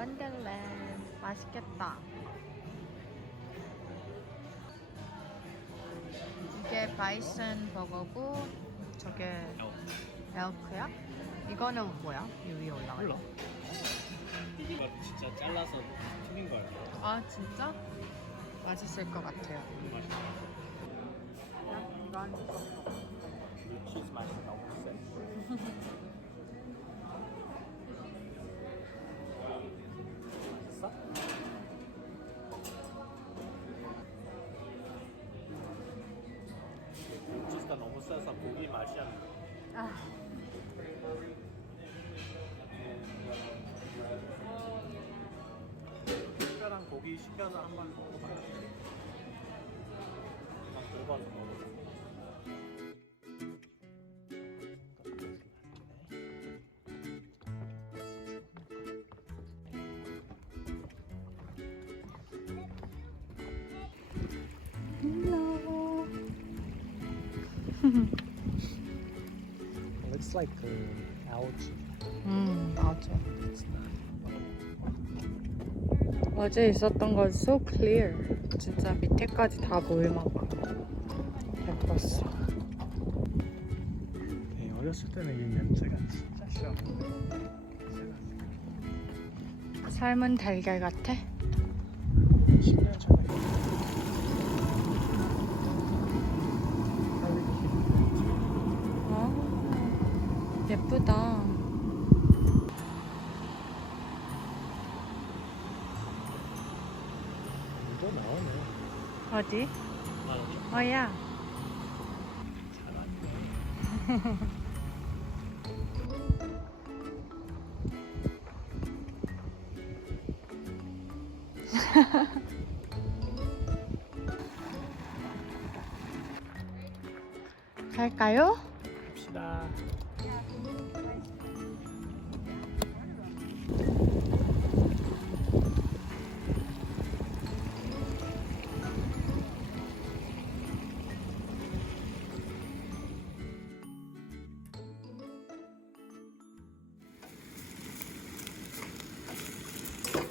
원더랜드 맛있겠다. 이게 바이슨 버거고 저게 엘크야? 이거는 뭐야? 이 위에 올라가. 몰라. 이거 진짜 잘라서 튀긴 거야. 아 진짜? 맛있을 것 같아요. 맛있어. 이건 치즈 맛이 너무 세. 맛있어? 치즈가 너무 세서 고기 맛이 안 나. 아. 특별한 고기 시켜서 한 번 먹어봐야지. 막 긁어서 먹어봐. Hello. Looks like algae. 맞아. 어제 있었던 건 so clear. 진짜 밑에까지 다 보일 만큼 예뻤어. 네, 어렸을 때는 이 냄새가 진짜 싫었는데. 삶은 달걀 같아? 10년 전에. 아, 예쁘다. 또 나오네. 어디? 아, 어야. 잘하네. 갈까요? 갑시다.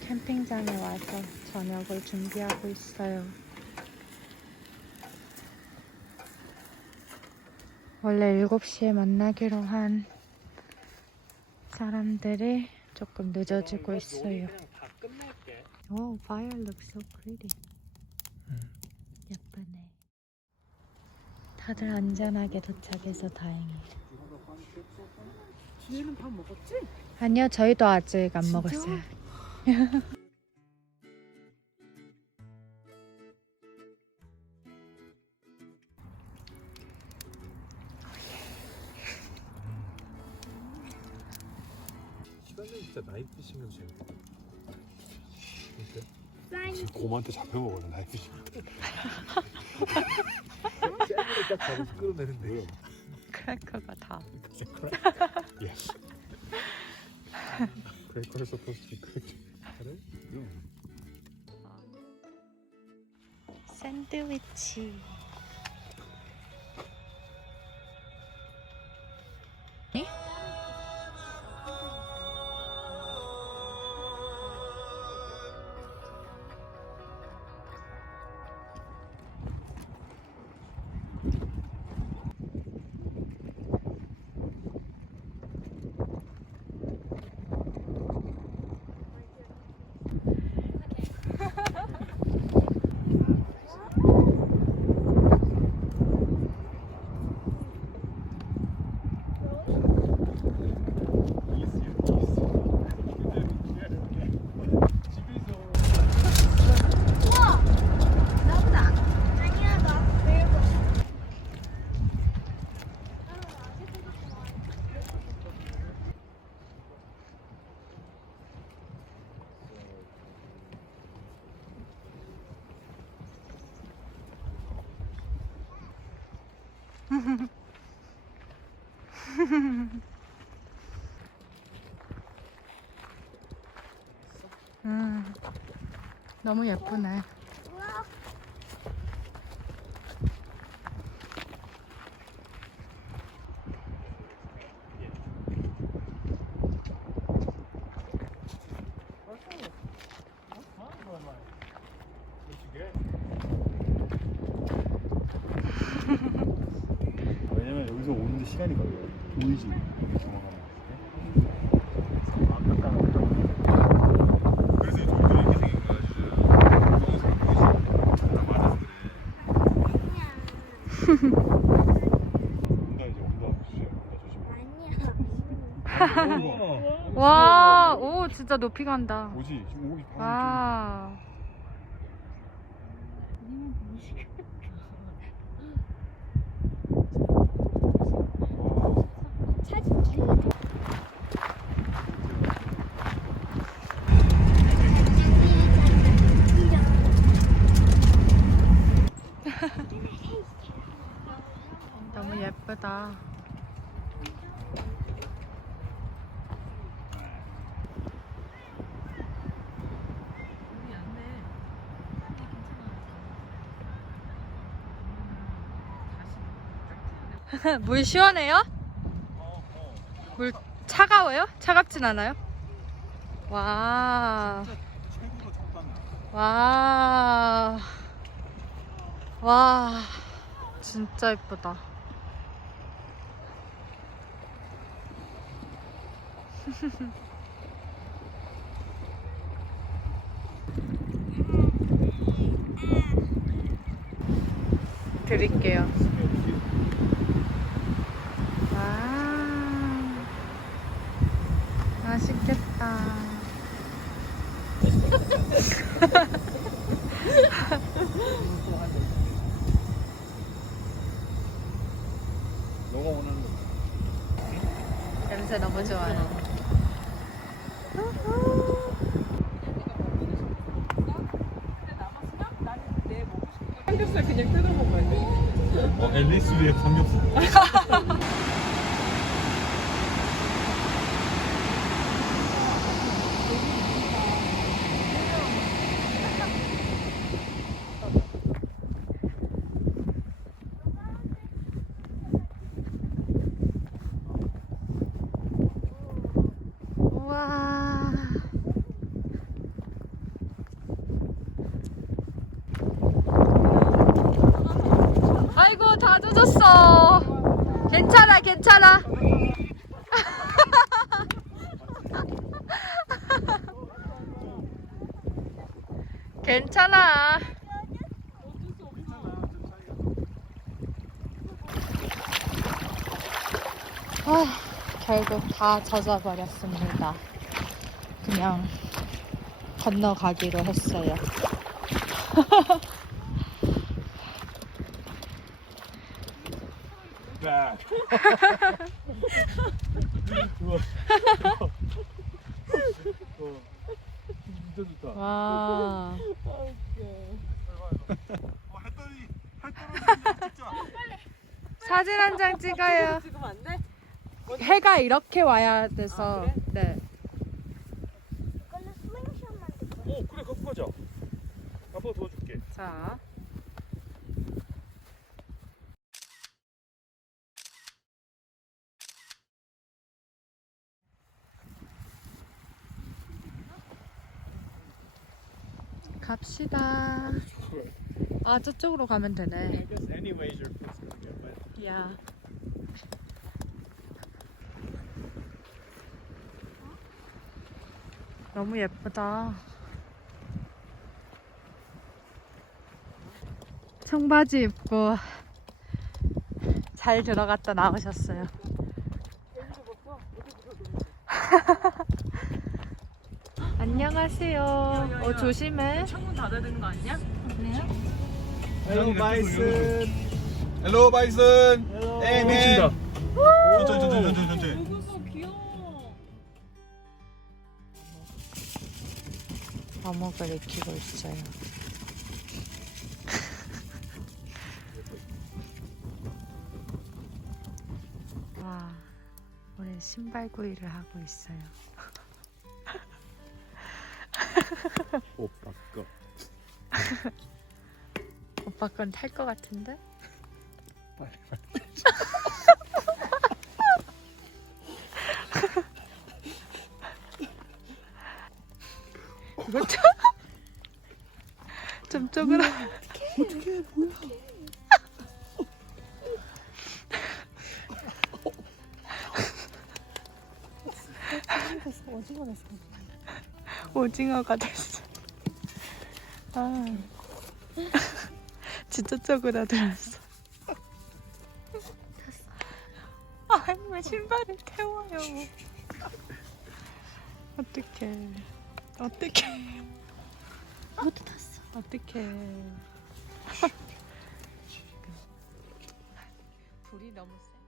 캠핑장에 와서 저녁을 준비하고 있어요. 원래 7시에 만나기로 한 사람들이 조금 늦어지고 있어요. 그냥 다 끝낼게. 오, fire looks so pretty. 예쁘네. 다들 안전하게 도착해서 다행이에요. 지혜는 밥 먹었지? 아니요, 저희도 아직 안 진짜? 먹었어요. 시간은 진짜 나이트시면 재밌겠다. 사인. 곰한테 잡혀 먹어요 나이트시. 쟤를 딱 잡아서 끌어내는데. 크래커가 다. Yes. Cracker is supposed to be cooked. 샌드위치. 네? 너무 예쁘네. 왜냐면 여기서 오는데 시간이 걸려요. 보이지? 그래서 이 돌들이 이렇게 생긴 거야 지금. 다 맞아서 그래. 온다 이제 온다. 조심해. 와, 오 진짜 높이 간다. 오지? 지금 오기 바로 와. 너무 예쁘다. 물 시원해요? 물 차가워요? 차갑진 않아요? 와. 최고로 적당해. 와. 와. 진짜 예쁘다. 드릴게요. 와. 맛있겠다. 너가 원하는 거. 냄새 너무 좋아요. 삼겹살 그냥 뜯어 먹어야 돼. 앨리스 위에 삼겹살. 우와. 아이고 다 젖었어. 괜찮아 괜찮아. 괜찮아. 결국 다 젖어버렸습니다. 그냥 건너가기로 했어요. 진짜 좋다. 와. 사진 한 장 찍어요. 지금 안 돼? 해가 이렇게 와야 돼서. 그래? 네. 오 그래 갖고 가자. 아빠가 도와줄게. 자. 갑시다. 아 저쪽으로 가면 되네. I guess anyways your foot's gonna get wet. 야. 너무 예쁘다. 청바지 입고 잘 들어갔다 나오셨어요. 안녕하세요. 조심해. 창문 닫아야 되는 거 아니야? Hello bison. Hello bison. Hey man. 천천히. 누구서 귀여워. 어묵을 익히고 있어요. 와, 우리 신발구이를 하고 있어요. 오빠 거. 오빠 건 탈 것 같은데? 빨리. 이거 좀 쪼그라. 어떻게 뭐야? 오징어 됐어. 오징어가 됐어. 아, 진짜 쪼그라들었어. 아니 왜 신발을 태워요? 어떡해. 어떡해. 그것도 탔어. 어떡해. 불이 너무 세.